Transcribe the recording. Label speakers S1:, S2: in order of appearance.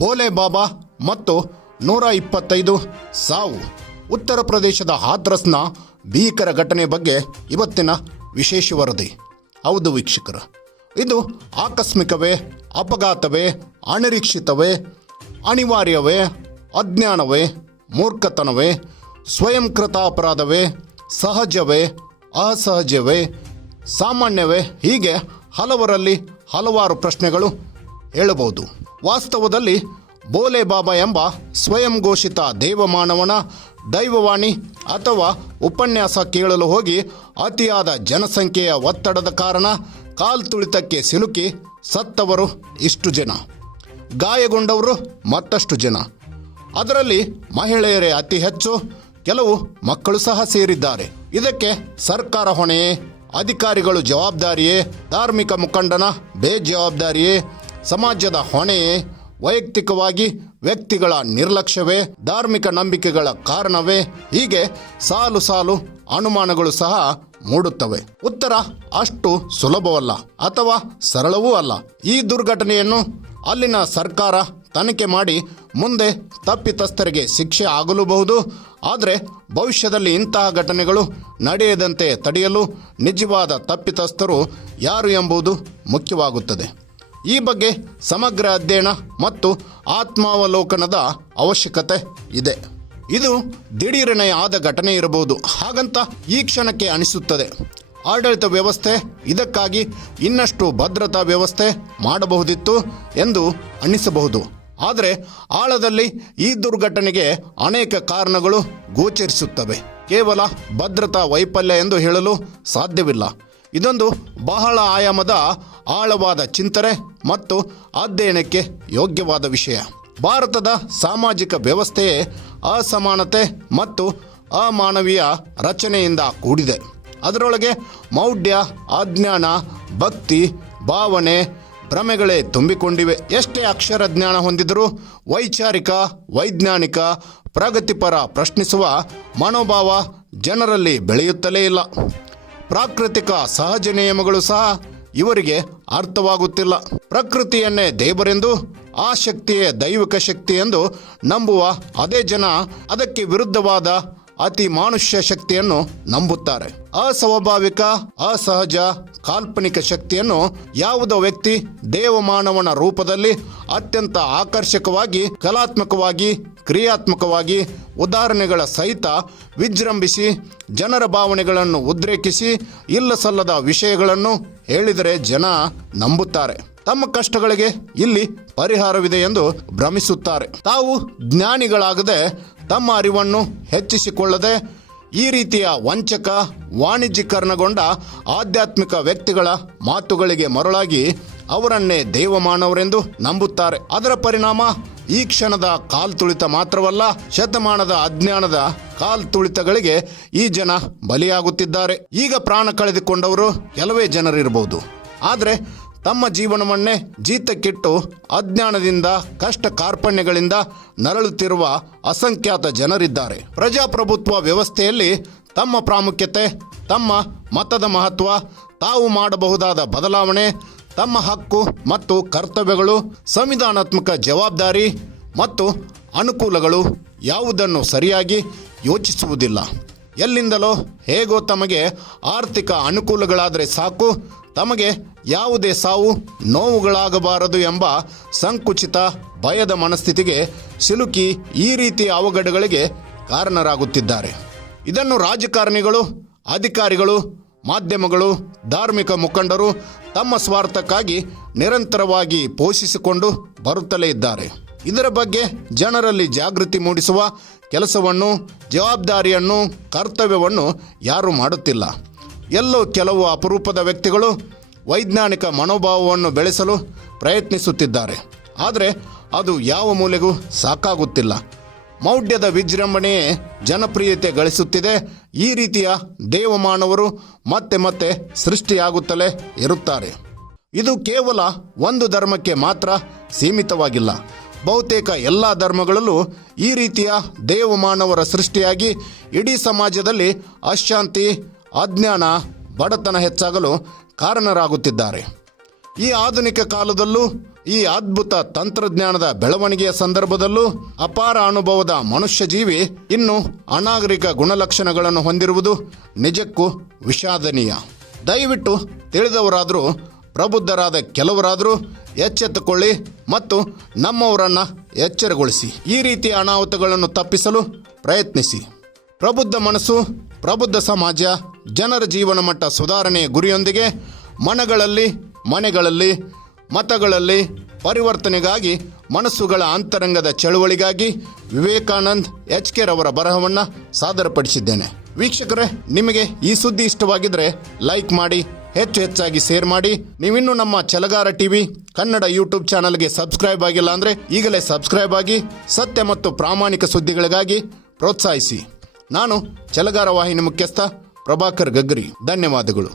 S1: ಬೋಲೆ ಬಾಬಾ ಮತ್ತು ನೂರ ಇಪ್ಪತ್ತೈದು ಸಾವು. ಉತ್ತರ ಪ್ರದೇಶದ ಹಾದ್ರಸ್ನ ಭೀಕರ ಘಟನೆ ಬಗ್ಗೆ ಇವತ್ತಿನ ವಿಶೇಷ ವರದಿ ಹೌದು ವೀಕ್ಷಕರ, ಇದು ಆಕಸ್ಮಿಕವೇ, ಅಪಘಾತವೇ, ಅನಿರೀಕ್ಷಿತವೇ, ಅನಿವಾರ್ಯವೇ, ಅಜ್ಞಾನವೇ, ಮೂರ್ಖತನವೇ, ಸ್ವಯಂಕೃತ ಅಪರಾಧವೇ, ಸಹಜವೇ, ಅಸಹಜವೇ, ಸಾಮಾನ್ಯವೇ, ಹೀಗೆ ಹಲವರಲ್ಲಿ ಹಲವಾರು ಪ್ರಶ್ನೆಗಳು ಹೇಳಬಹುದು. ವಾಸ್ತವದಲ್ಲಿ ಬೋಲೆ ಬಾಬಾ ಎಂಬ ಸ್ವಯಂ ಘೋಷಿತ ದೇವಮಾನವನ ದೈವವಾಣಿ ಅಥವಾ ಉಪನ್ಯಾಸ ಕೇಳಲು ಹೋಗಿ ಅತಿಯಾದ ಜನಸಂಖ್ಯೆಯ ಒತ್ತಡದ ಕಾರಣ ಕಾಲ್ತುಳಿತಕ್ಕೆ ಸಿಲುಕಿ ಸತ್ತವರು ಇಷ್ಟು ಜನ. ಗಾಯಗೊಂಡವರು ಮತ್ತಷ್ಟು ಜನ. ಅದರಲ್ಲಿ ಮಹಿಳೆಯರೇ ಅತಿ ಹೆಚ್ಚು, ಕೆಲವು ಮಕ್ಕಳು ಸಹ ಸೇರಿದ್ದಾರೆ. ಇದಕ್ಕೆ ಸರ್ಕಾರ ಹೊಣೆಯೇ ಅಧಿಕಾರಿಗಳು ಜವಾಬ್ದಾರಿಯೇ, ಧಾರ್ಮಿಕ ಮುಖಂಡನ ಬೇಜವಾಬ್ದಾರಿಯೇ ಸಮಾಜದ ಹೊಣೆಯೇ ವೈಯಕ್ತಿಕವಾಗಿ ವ್ಯಕ್ತಿಗಳ ನಿರ್ಲಕ್ಷ್ಯವೇ, ಧಾರ್ಮಿಕ ನಂಬಿಕೆಗಳ ಕಾರಣವೇ, ಹೀಗೆ ಸಾಲು ಸಾಲು ಅನುಮಾನಗಳು ಸಹ ಮೂಡುತ್ತವೆ. ಉತ್ತರ ಅಷ್ಟು ಸುಲಭವಲ್ಲ ಅಥವಾ ಸರಳವೂ ಅಲ್ಲ. ಈ ದುರ್ಘಟನೆಯನ್ನು ಅಲ್ಲಿನ ಸರ್ಕಾರ ತನಿಖೆ ಮಾಡಿ ಮುಂದೆ ತಪ್ಪಿತಸ್ಥರಿಗೆ ಶಿಕ್ಷೆ ಆಗಲೂಬಹುದು. ಆದರೆ ಭವಿಷ್ಯದಲ್ಲಿ ಇಂತಹ ಘಟನೆಗಳು ನಡೆಯದಂತೆ ತಡೆಯಲು ನಿಜವಾದ ತಪ್ಪಿತಸ್ಥರು ಯಾರು ಎಂಬುದು ಮುಖ್ಯವಾಗುತ್ತದೆ. ಈ ಬಗ್ಗೆ ಸಮಗ್ರ ಅಧ್ಯಯನ ಮತ್ತು ಆತ್ಮಾವಲೋಕನದ ಅವಶ್ಯಕತೆ ಇದೆ. ಇದು ದಿಢೀರನೆ ಆದ ಘಟನೆ ಇರಬಹುದು. ಹಾಗಂತ ಈ ಕ್ಷಣಕ್ಕೆ ಅನಿಸುತ್ತದೆ. ಆಡಳಿತ ವ್ಯವಸ್ಥೆ ಇದಕ್ಕಾಗಿ ಇನ್ನಷ್ಟು ಭದ್ರತಾ ವ್ಯವಸ್ಥೆ ಮಾಡಬಹುದಿತ್ತು ಎಂದು ಅನ್ನಿಸಬಹುದು ಆದರೆ ಆಳದಲ್ಲಿ ಈ ದುರ್ಘಟನೆಗೆ ಅನೇಕ ಕಾರಣಗಳು ಗೋಚರಿಸುತ್ತವೆ. ಕೇವಲ ಭದ್ರತಾ ವೈಫಲ್ಯ ಎಂದು ಹೇಳಲು ಸಾಧ್ಯವಿಲ್ಲ. ಇದೊಂದು ಬಹಳ ಆಯಾಮದ ಆಳವಾದ ಚಿಂತನೆ ಮತ್ತು ಅಧ್ಯಯನಕ್ಕೆ ಯೋಗ್ಯವಾದ ವಿಷಯ. ಭಾರತದ ಸಾಮಾಜಿಕ ವ್ಯವಸ್ಥೆಯೇ ಅಸಮಾನತೆ ಮತ್ತು ಅಮಾನವೀಯ ರಚನೆಯಿಂದ ಕೂಡಿದೆ. ಅದರೊಳಗೆ ಮೌಢ್ಯ, ಅಜ್ಞಾನ, ಭಕ್ತಿ, ಭಾವನೆ, ಭ್ರಮೆಗಳೇ ತುಂಬಿಕೊಂಡಿವೆ. ಎಷ್ಟೇ ಅಕ್ಷರ ಜ್ಞಾನ ಹೊಂದಿದರೂ ವೈಚಾರಿಕ, ವೈಜ್ಞಾನಿಕ, ಪ್ರಗತಿಪರ ಪ್ರಶ್ನಿಸುವ ಮನೋಭಾವ ಜನರಲ್ಲಿ ಬೆಳೆಯುತ್ತಲೇ ಇಲ್ಲ. ಪ್ರಾಕೃತಿಕ ಸಹಜ ನಿಯಮಗಳು ಸಹ ಇವರಿಗೆ ಅರ್ಥವಾಗುತ್ತಿಲ್ಲ. ಪ್ರಕೃತಿಯನ್ನೇ ದೇವರೆಂದು ಆ ಶಕ್ತಿಯೇ ದೈವಿಕ ಶಕ್ತಿ ಎಂದು ನಂಬುವ ಅದೇ ಜನ ಅದಕ್ಕೆ ವಿರುದ್ಧವಾದ ಅತಿ ಮಾನುಷ್ಯ ಶಕ್ತಿಯನ್ನು ನಂಬುತ್ತಾರೆ. ಅಸ್ವಾಭಾವಿಕ, ಅಸಹಜ, ಕಾಲ್ಪನಿಕ ಶಕ್ತಿಯನ್ನು ಯಾವುದೋ ವ್ಯಕ್ತಿ ದೇವಮಾನವನ ರೂಪದಲ್ಲಿ ಅತ್ಯಂತ ಆಕರ್ಷಕವಾಗಿ, ಕಲಾತ್ಮಕವಾಗಿ, ಕ್ರಿಯಾತ್ಮಕವಾಗಿ ಉದಾಹರಣೆಗಳ ಸಹಿತ ವಿಜೃಂಭಿಸಿ, ಜನರ ಭಾವನೆಗಳನ್ನು ಉದ್ರೇಕಿಸಿ, ಇಲ್ಲಸಲ್ಲದ ವಿಷಯಗಳನ್ನು ಹೇಳಿದರೆ ಜನ ನಂಬುತ್ತಾರೆ. ತಮ್ಮ ಕಷ್ಟಗಳಿಗೆ ಇಲ್ಲಿ ಪರಿಹಾರವಿದೆ ಎಂದು ಭ್ರಮಿಸುತ್ತಾರೆ. ತಾವು ಜ್ಞಾನಿಗಳಾಗದೆ ತಮ್ಮ ಅರಿವನ್ನು ಹೆಚ್ಚಿಸಿಕೊಳ್ಳದೆ ಈ ರೀತಿಯ ವಂಚಕ, ವಾಣಿಜ್ಯೀಕರಣಗೊಂಡ ಆಧ್ಯಾತ್ಮಿಕ ವ್ಯಕ್ತಿಗಳ ಮಾತುಗಳಿಗೆ ಮರುಳಾಗಿ ಅವರನ್ನೇ ದೇವಮಾನವರೆಂದು ನಂಬುತ್ತಾರೆ. ಅದರ ಪರಿಣಾಮ ಈ ಕ್ಷಣದ ಕಾಲ್ತುಳಿತ ಮಾತ್ರವಲ್ಲ, ಶತಮಾನದ ಅಜ್ಞಾನದ ಕಾಲ್ತುಳಿತಗಳಿಗೆ ಈ ಜನ ಬಲಿಯಾಗುತ್ತಿದ್ದಾರೆ. ಈಗ ಪ್ರಾಣ ಕಳೆದುಕೊಂಡವರು ಕೆಲವೇ ಜನರಿರಬಹುದು. ಆದರೆ ತಮ್ಮ ಜೀವನವನ್ನೇ ಜೀತಕ್ಕಿಟ್ಟು ಅಜ್ಞಾನದಿಂದ ಕಷ್ಟ ಕಾರ್ಪಣ್ಯಗಳಿಂದ ನರಳುತ್ತಿರುವ ಅಸಂಖ್ಯಾತ ಜನರಿದ್ದಾರೆ. ಪ್ರಜಾಪ್ರಭುತ್ವ ವ್ಯವಸ್ಥೆಯಲ್ಲಿ ತಮ್ಮ ಪ್ರಾಮುಖ್ಯತೆ, ತಮ್ಮ ಮತದ ಮಹತ್ವ, ತಾವು ಮಾಡಬಹುದಾದ ಬದಲಾವಣೆ, ತಮ್ಮ ಹಕ್ಕು ಮತ್ತು ಕರ್ತವ್ಯಗಳು, ಸಂವಿಧಾನಾತ್ಮಕ ಜವಾಬ್ದಾರಿ ಮತ್ತು ಅನುಕೂಲಗಳು ಯಾವುದನ್ನು ಸರಿಯಾಗಿ ಯೋಚಿಸುವುದಿಲ್ಲ. ಎಲ್ಲಿಂದಲೋ ಹೇಗೋ ತಮಗೆ ಆರ್ಥಿಕ ಅನುಕೂಲಗಳಾದರೆ ಸಾಕು, ತಮಗೆ ಯಾವುದೇ ಸಾವು, ನೋವುಗಳಾಗಬಾರದು ಎಂಬ ಸಂಕುಚಿತ ಭಯದ ಮನಸ್ಥಿತಿಗೆ ಸಿಲುಕಿ ಈ ರೀತಿಯ ಅವಘಡಗಳಿಗೆ ಕಾರಣರಾಗುತ್ತಿದ್ದಾರೆ. ಇದನ್ನು ರಾಜಕಾರಣಿಗಳು, ಅಧಿಕಾರಿಗಳು, ಮಾಧ್ಯಮಗಳು, ಧಾರ್ಮಿಕ ಮುಖಂಡರು ತಮ್ಮ ಸ್ವಾರ್ಥಕ್ಕಾಗಿ ನಿರಂತರವಾಗಿ ಪೋಷಿಸಿಕೊಂಡು ಬರುತ್ತಲೇ ಇದ್ದಾರೆ. ಇದರ ಬಗ್ಗೆ ಜನರಲ್ಲಿ ಜಾಗೃತಿ ಮೂಡಿಸುವ ಕೆಲಸವನ್ನು, ಜವಾಬ್ದಾರಿಯನ್ನು, ಕರ್ತವ್ಯವನ್ನು ಯಾರೂ ಮಾಡುತ್ತಿಲ್ಲ. ಎಲ್ಲೋ ಕೆಲವು ಅಪರೂಪದ ವ್ಯಕ್ತಿಗಳು ವೈಜ್ಞಾನಿಕ ಮನೋಭಾವವನ್ನು ಬೆಳೆಸಲು ಪ್ರಯತ್ನಿಸುತ್ತಿದ್ದಾರೆ. ಆದರೆ ಅದು ಯಾವ ಮೂಲೆಗೂ ಸಾಕಾಗುತ್ತಿಲ್ಲ. ಮೌಢ್ಯದ ವಿಜೃಂಭಣೆಯೇ ಜನಪ್ರಿಯತೆ ಗಳಿಸುತ್ತಿದೆ. ಈ ರೀತಿಯ ದೇವಮಾನವರು ಮತ್ತೆ ಮತ್ತೆ ಸೃಷ್ಟಿಯಾಗುತ್ತಲೇ ಇರುತ್ತಾರೆ. ಇದು ಕೇವಲ ಒಂದು ಧರ್ಮಕ್ಕೆ ಮಾತ್ರ ಸೀಮಿತವಾಗಿಲ್ಲ. ಬಹುತೇಕ ಎಲ್ಲ ಧರ್ಮಗಳಲ್ಲೂ ಈ ರೀತಿಯ ದೇವಮಾನವರ ಸೃಷ್ಟಿಯಾಗಿ ಇಡೀ ಸಮಾಜದಲ್ಲಿ ಅಶಾಂತಿ, ಅಜ್ಞಾನ, ಬಡತನ ಹೆಚ್ಚಾಗಲು ಕಾರಣರಾಗುತ್ತಿದ್ದಾರೆ. ಈ ಆಧುನಿಕ ಕಾಲದಲ್ಲೂ, ಈ ಅದ್ಭುತ ತಂತ್ರಜ್ಞಾನದ ಬೆಳವಣಿಗೆಯ ಸಂದರ್ಭದಲ್ಲೂ ಅಪಾರ ಅನುಭವದ ಮನುಷ್ಯ ಜೀವಿ ಇನ್ನು ಅನಾಗರಿಕ ಗುಣಲಕ್ಷಣಗಳನ್ನು ಹೊಂದಿರುವುದು ನಿಜಕ್ಕೂ ವಿಷಾದನೀಯ. ದಯವಿಟ್ಟು ತಿಳಿದವರಾದರೂ, ಪ್ರಬುದ್ಧರಾದ ಕೆಲವರಾದರೂ ಎಚ್ಚೆತ್ತುಕೊಳ್ಳಿ ಮತ್ತು ನಮ್ಮವರನ್ನ ಎಚ್ಚರಗೊಳಿಸಿ. ಈ ರೀತಿಯ ಅನಾಹುತಗಳನ್ನು ತಪ್ಪಿಸಲು ಪ್ರಯತ್ನಿಸಿ. ಪ್ರಬುದ್ಧ ಮನಸ್ಸು, ಪ್ರಬುದ್ಧ ಸಮಾಜ, ಜನರ ಜೀವನ ಮಟ್ಟ ಸುಧಾರಣೆಯ ಗುರಿಯೊಂದಿಗೆ ಮನಗಳಲ್ಲಿ, ಮನೆಗಳಲ್ಲಿ, ಮತಗಳಲ್ಲಿ ಪರಿವರ್ತನೆಗಾಗಿ, ಮನಸ್ಸುಗಳ ಅಂತರಂಗದ ಚಳುವಳಿಗಾಗಿ ವಿವೇಕಾನಂದ್ ಎಚ್ ಕೆ ರವರ ಬರಹವನ್ನು ಸಾದರಪಡಿಸಿದ್ದೇನೆ. ವೀಕ್ಷಕರೇ, ನಿಮಗೆ ಈ ಸುದ್ದಿ ಇಷ್ಟವಾಗಿದ್ದರೆ ಲೈಕ್ ಮಾಡಿ ಹೆಚ್ಚು ಹೆಚ್ಚಾಗಿ ಶೇರ್ ಮಾಡಿ. ನೀವಿನ್ನೂ ನಮ್ಮ ಛಲಗಾರ ಟಿವಿ ಕನ್ನಡ ಯೂಟ್ಯೂಬ್ ಚಾನಲ್ಗೆ ಸಬ್ಸ್ಕ್ರೈಬ್ ಆಗಿಲ್ಲ ಅಂದರೆ ಈಗಲೇ ಸಬ್ಸ್ಕ್ರೈಬ್ ಆಗಿ, ಸತ್ಯ ಮತ್ತು ಪ್ರಾಮಾಣಿಕ ಸುದ್ದಿಗಳಿಗಾಗಿ ಪ್ರೋತ್ಸಾಹಿಸಿ. ನಾನು ಛಲಗಾರ ವಾಹಿನಿ ಮುಖ್ಯಸ್ಥ ಪ್ರಭಾಕರ್ ಗಗ್ರಿ. ಧನ್ಯವಾದಗಳು.